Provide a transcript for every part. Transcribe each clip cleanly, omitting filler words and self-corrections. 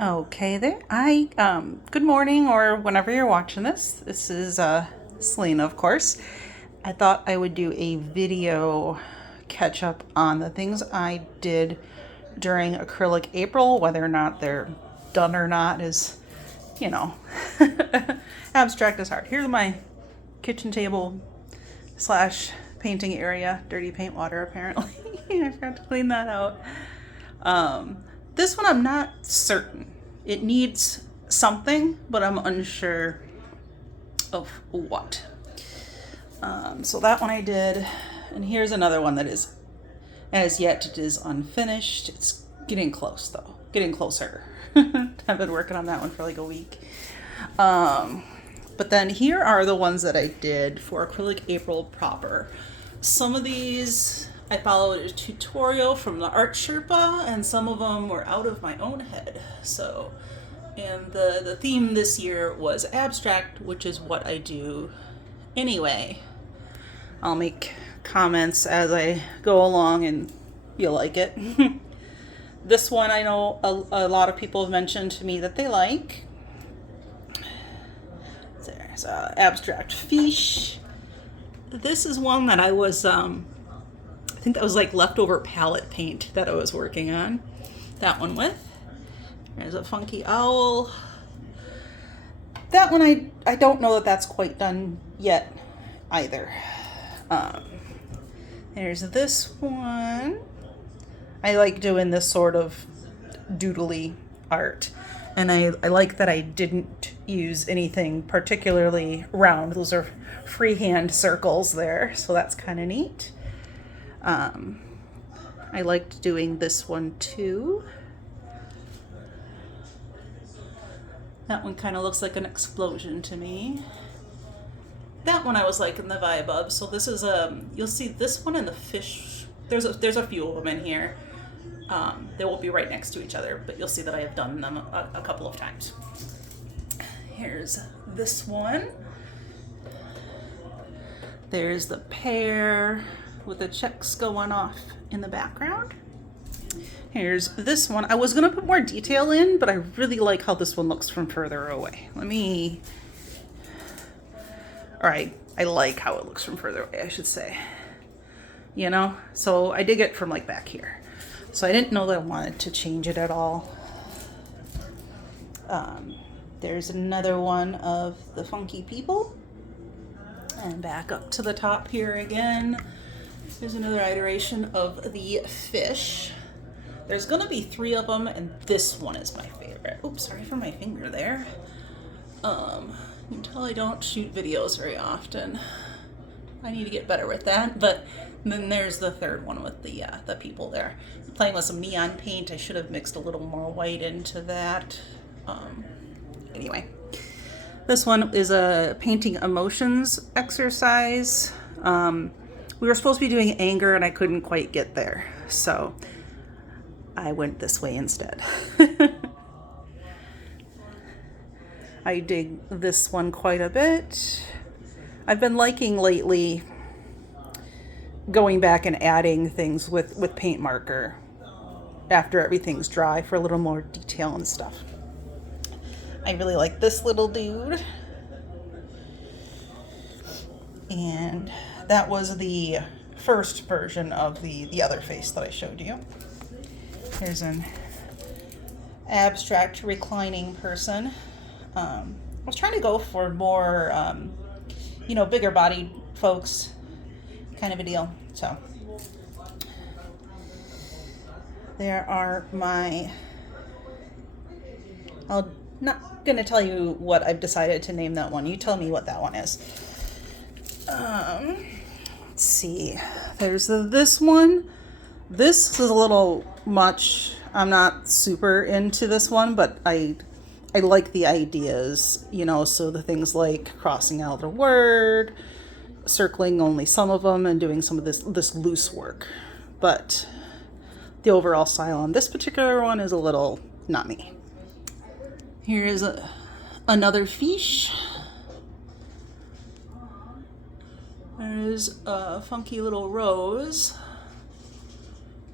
Okay there. Good morning or whenever you're watching this. This is Selena, of course. I thought I would do a video catch up on the things I did during Acrylic April, whether or not they're done or not is, you know, abstract is hard. Here's my kitchen table slash painting area. Dirty paint water, apparently. I forgot to clean that out. This one I'm not certain. It needs something, but I'm unsure of what. So that one I did, and here's another one that is, as yet, it is unfinished. It's getting close though, getting closer. I've been working on that one for like a week. But then here are the ones that I did for Acrylic April proper. Some of these I followed a tutorial from the Art Sherpa, and some of them were out of my own head. So, and the theme this year was abstract, which is what I do anyway. I'll make comments as I go along and you'll like it. This one I know a lot of people have mentioned to me that they like. There's abstract fish. This is one that I was, I think that was like leftover palette paint that I was working on that one with. There's a funky owl. That one I don't know that that's quite done yet either. There's this one. I like doing this sort of doodly art. And I like that I didn't use anything particularly round. Those are freehand circles there, so that's kind of neat. I liked doing this one too. That one kind of looks like an explosion to me. That one I was liking the vibe of. So this is you'll see this one and the fish. There's a few of them in here. They won't be right next to each other, but you'll see that I have done them a couple of times. Here's this one. There's the pear with the checks going off in the background. Here's this one. I was gonna put more detail in, but I really like how this one looks from further away. I like how it looks from further away, I should say. You know? So I dig it from like back here. So I didn't know that I wanted to change it at all. There's another one of the funky people. And back up to the top here again. There's another iteration of the fish. There's gonna be 3 of them, and this one is my favorite. Oops, sorry for my finger there. You can tell I don't shoot videos very often. I need to get better with that. But then there's the third one with the people there. I'm playing with some neon paint. I should have mixed a little more white into that. Anyway, this one is a painting emotions exercise. We were supposed to be doing anger, and I couldn't quite get there, so I went this way instead. I dig this one quite a bit. I've been liking lately going back and adding things with paint marker after everything's dry for a little more detail and stuff. I really like this little dude. And that was the first version of the other face that I showed you. Here's an abstract reclining person. I was trying to go for more, bigger bodied folks kind of a deal. So there are I'm not going to tell you what I've decided to name that one. You tell me what that one is. Let's see. There's this one. This is a little much. I'm not super into this one, but I like the ideas, so the things like crossing out a word, circling only some of them, and doing some of this loose work. But the overall style on this particular one is a little not me. Here's another fish. There's a funky little rose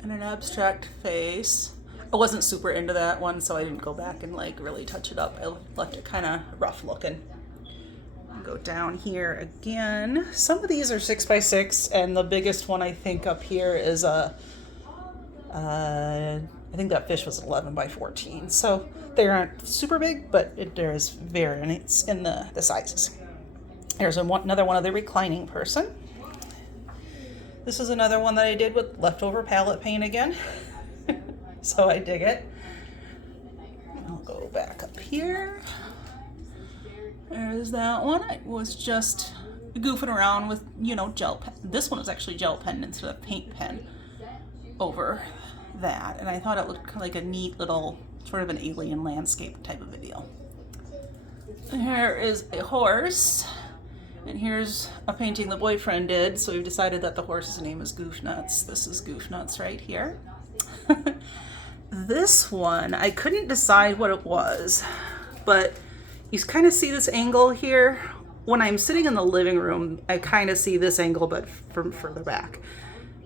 and an abstract face. I wasn't super into that one, so I didn't go back and like really touch it up. I left it kind of rough looking. Go down here again. Some of these are 6x6, and the biggest one I think up here is I think that fish was 11x14. So they aren't super big, but there's variance in the sizes. There's another one of the reclining person. This is another one that I did with leftover palette paint again. So I dig it. I'll go back up here. There's that one. I was just goofing around with, gel pen. This one was actually gel pen instead of paint pen over that. And I thought it looked like a neat little, sort of an alien landscape type of video. Here is a horse. And here's a painting the boyfriend did. So we've decided that the horse's name is Goof Nuts. This is Goof Nuts right here. This one, I couldn't decide what it was, but you kind of see this angle here. When I'm sitting in the living room, I kind of see this angle, but from further back.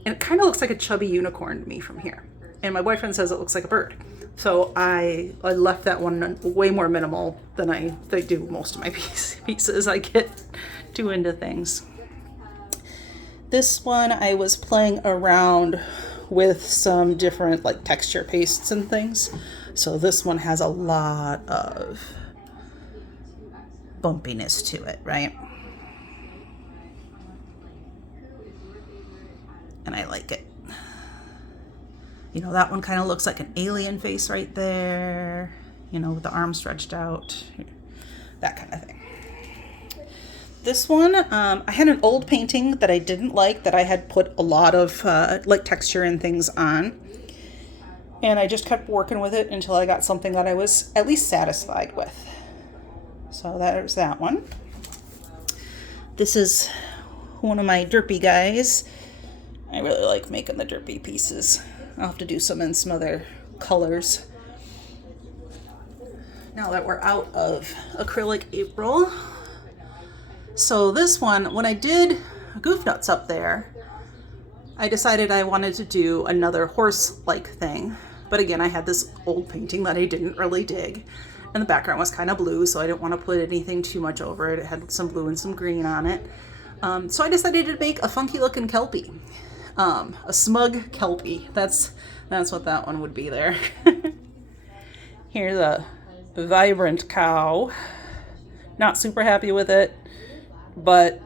And it kind of looks like a chubby unicorn to me from here. And my boyfriend says it looks like a bird. So I left that one way more minimal than I do most of my pieces. I get too into things. This one, I was playing around with some different like texture pastes and things. So this one has a lot of bumpiness to it, right? And I like it. That one kind of looks like an alien face right there, with the arm stretched out, that kind of thing. This one, I had an old painting that I didn't like, that I had put a lot of like texture and things on. And I just kept working with it until I got something that I was at least satisfied with. So there's that one. This is one of my derpy guys. I really like making the derpy pieces. I'll have to do some in some other colors. Now that we're out of Acrylic April. So this one, when I did Goof Nuts up there, I decided I wanted to do another horse-like thing. But again, I had this old painting that I didn't really dig. And the background was kind of blue, so I didn't want to put anything too much over it. It had some blue and some green on it. So I decided to make a funky-looking Kelpie. A smug Kelpie. That's what that one would be there. Here's a vibrant cow. Not super happy with it, but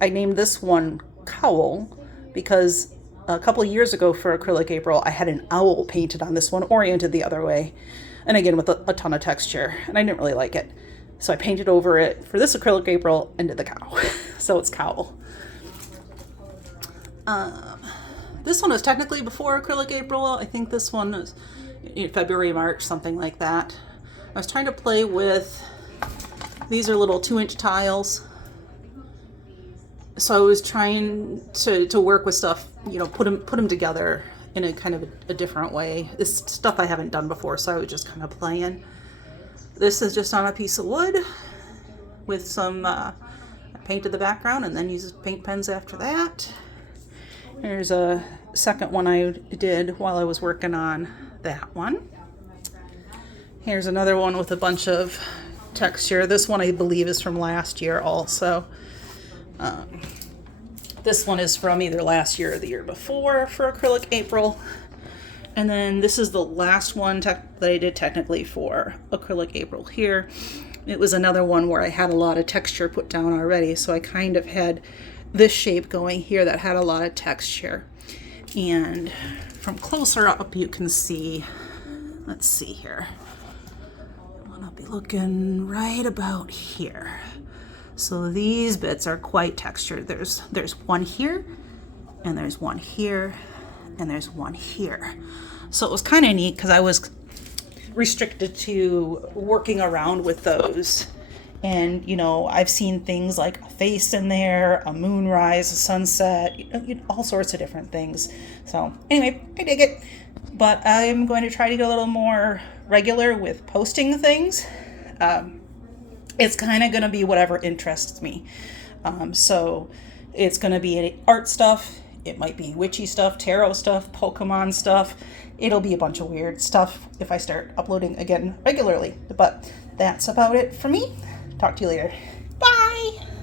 I named this one Cowl because a couple of years ago for Acrylic April, I had an owl painted on this one, oriented the other way. And again, with a ton of texture, and I didn't really like it. So I painted over it for this Acrylic April and did the cow. So it's Cowl. This one was technically before Acrylic April. I think this one was February, March, something like that. I was trying to play with, these are little 2-inch tiles. So I was trying to work with stuff, put them together in a kind of a different way. This stuff I haven't done before, so I was just kind of playing. This is just on a piece of wood with some, I painted the background and then used paint pens after that. Here's a second one I did while I was working on that one. Here's another one with a bunch of texture. This one I believe is from last year also. This one is from either last year or the year before for Acrylic April. And then this is the last one that I did technically for Acrylic April here. It was another one where I had a lot of texture put down already. So I kind of had this shape going here that had a lot of texture. And from closer up you can see, let's see here. I want to be looking right about here. So these bits are quite textured. There's one here, and there's one here, and there's one here. So it was kind of neat because I was restricted to working around with those. And, I've seen things like a face in there, a moonrise, a sunset, all sorts of different things. So anyway, I dig it. But I'm going to try to get a little more regular with posting things. It's kind of going to be whatever interests me. So it's going to be art stuff It might be witchy stuff, tarot stuff, Pokemon stuff. It'll be a bunch of weird stuff if I start uploading again regularly. But that's about it for me. Talk to you later. Bye!